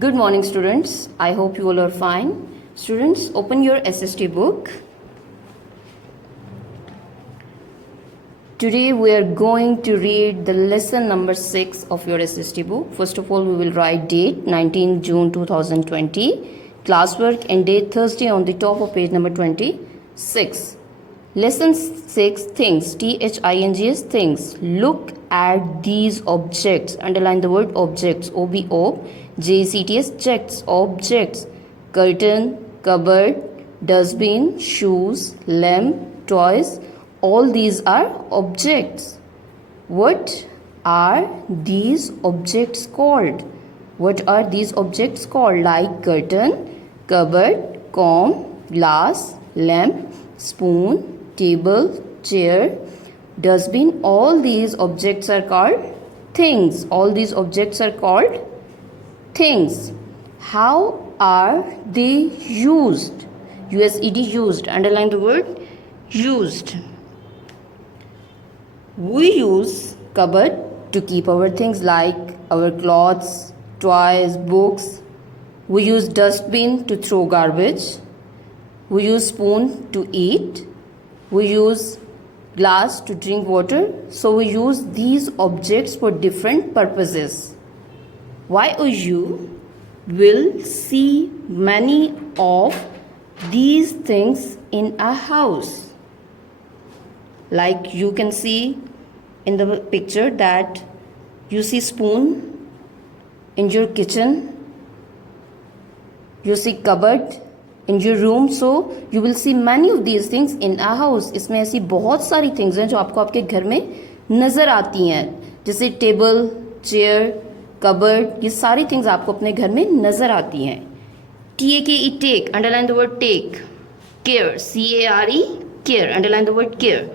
Good morning, students. I hope you all are fine. Students, open your SST book. Today we are going to read the lesson number 6 of your SST book. First of all, we will write date 19 June 2020, classwork and date Thursday on the top of page number 26. Lesson 6, things, THINGS, things. Look at these objects. Underline the word objects, OBO, JCTS, checks, objects. Curtain, cupboard, dustbin, shoes, lamp, toys. All these are objects. What are these objects called? What are these objects called? Like curtain, cupboard, comb, glass, lamp, spoon, table, chair, dustbin. All these objects are called things. All these objects are called things. How are they used? USED, used. Underline the word used. We use cupboard to keep our things like our clothes, toys, books. We use dustbin to throw garbage. We use spoon to eat. We use glass to drink water. So we use these objects for different purposes. YOU will see many of these things in a house. Like you can see in the picture that you see spoon in your kitchen, you see cupboard in your room, so you will see many of these things in a house. इसमें ऐसी बहुत सारी things हैं जो आपको आपके घर में नज़र आती हैं, जैसे टेबल, चेयर, कबर्ड. ये सारी things आपको अपने घर में नज़र आती हैं. TAKE, take. Underline the word take. Care, CARE, care. Underline the word care.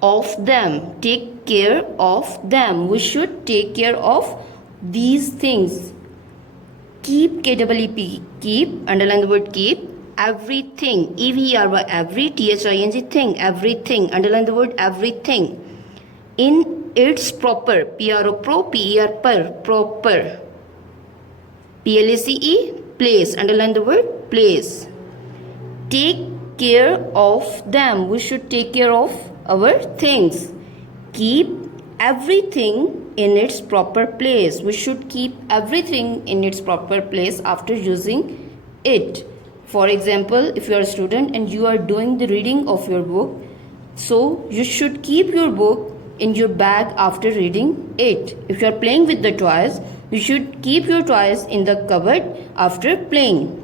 Of them, take care of them. We should take care of these things. Keep, KEEP, keep. Underline the word keep. Everything, EVERY, every, THING, thing, everything. Underline the word everything. In its proper, PRO, PER, proper. PLACE, place. Underline the word place. Take care of them. We should take care of our things. Keep everything in its proper place. We should keep everything in its proper place after using it. For example, if you are a student and you are doing the reading of your book, so you should keep your book in your bag after reading it. If you are playing with the toys, you should keep your toys in the cupboard after playing.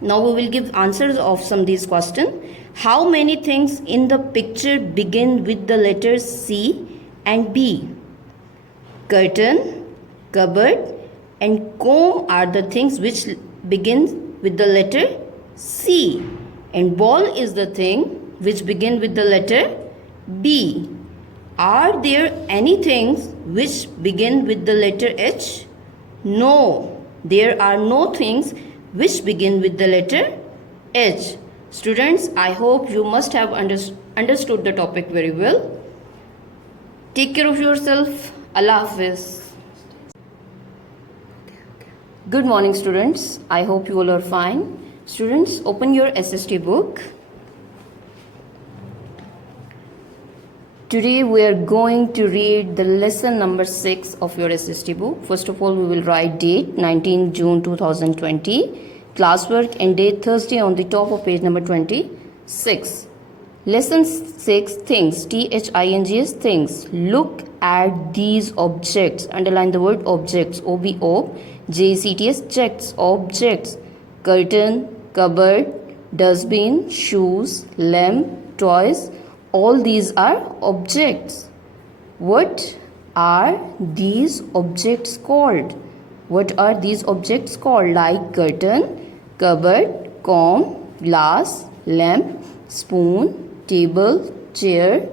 Now we will give answers of some of these questions. How many things in the picture begin with the letters C and B? Curtain, cupboard and comb are the things which begin with the letter C. And ball is the thing which begin with the letter B. Are there any things which begin with the letter H? No, there are no things which begin with the letter H. Students, I hope you must have understood the topic very well. Take care of yourself. Allah Hafiz. Good morning, students. I hope you all are fine. Students, open your SST book. Today we are going to read the lesson number 6 of your SST book. First of all, we will write date 19 June 2020. Classwork and date Thursday on the top of page number 26. Lesson 6, things, THINGS, things. Look at these objects. Underline the word objects, OBO, JCTS, checks, objects. Curtain, cupboard, dustbin, shoes, lamp, toys. All these are objects. What are these objects called? What are these objects called? Like curtain, cupboard, comb, glass, lamp, spoon, table, chair,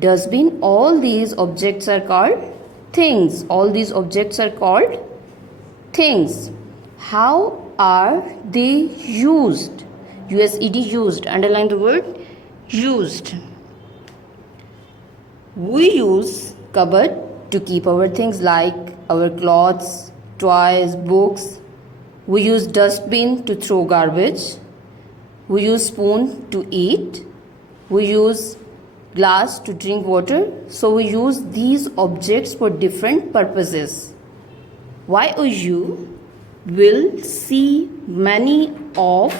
dustbin. All these objects are called things. All these objects are called things. How are they used? USED, used. Underline the word used. We use cupboard to keep our things like our clothes, toys, books. We use dustbin to throw garbage. We use spoon to eat. We use glass to drink water. So we use these objects for different purposes. Y or you will see many of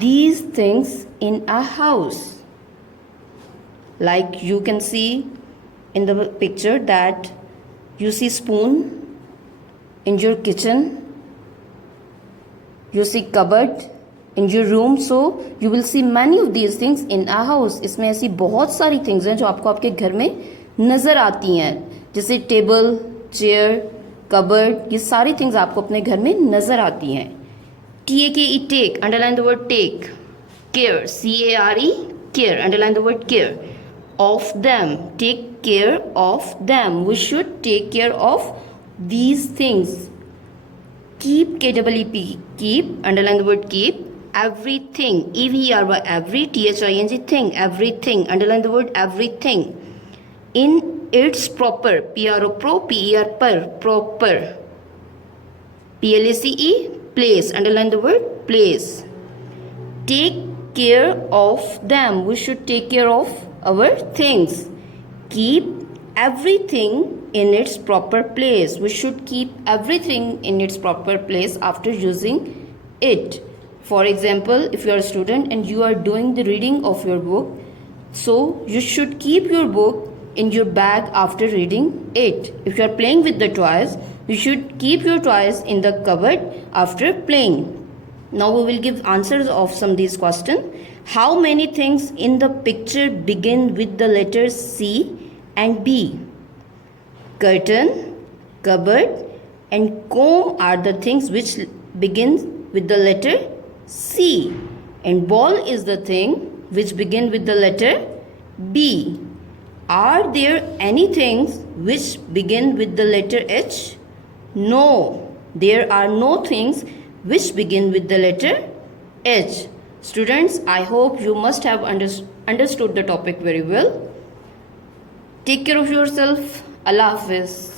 these things in a house. Like you can see in the picture that you see spoon in your kitchen, you see cupboard in your room, so you will see many of these things in a house. इसमें ऐसी बहुत सारी things हैं जो आपको आपके घर में नज़र आती हैं, जैसे टेबल, चेयर, कबर्ड, ये सारी things आपको अपने घर में नज़र आती हैं. T-A-K-E, take, underline the word take. Care, C-A-R-E, care, underline the word care. Of them, take care of them. We should take care of these things. Keep, K-E-E-P, keep, underline the word keep. Everything, E-V-E-R-Y, every, T-H-I-N-G, thing, everything, underline the word everything. In its proper, P-R-O, pro, P-E-R, per, proper. P-L-A-C-E, place, underline the word place. Take care of them. We should take care of our things. Keep everything in its proper place. We should keep everything in its proper place after using it. For example, if you are a student and you are doing the reading of your book, so you should keep your book in your bag after reading it. If you are playing with the toys, you should keep your toys in the cupboard after playing. Now we will give answers of some of these questions. How many things in the picture begin with the letters C and B? Curtain, cupboard and comb are the things which begin with the letter C. And ball is the thing which begin with the letter B. Are there any things which begin with the letter H? No, there are no things which begin with the letter H. Students, I hope you must have understood the topic very well. Take care of yourself. Allah Hafiz.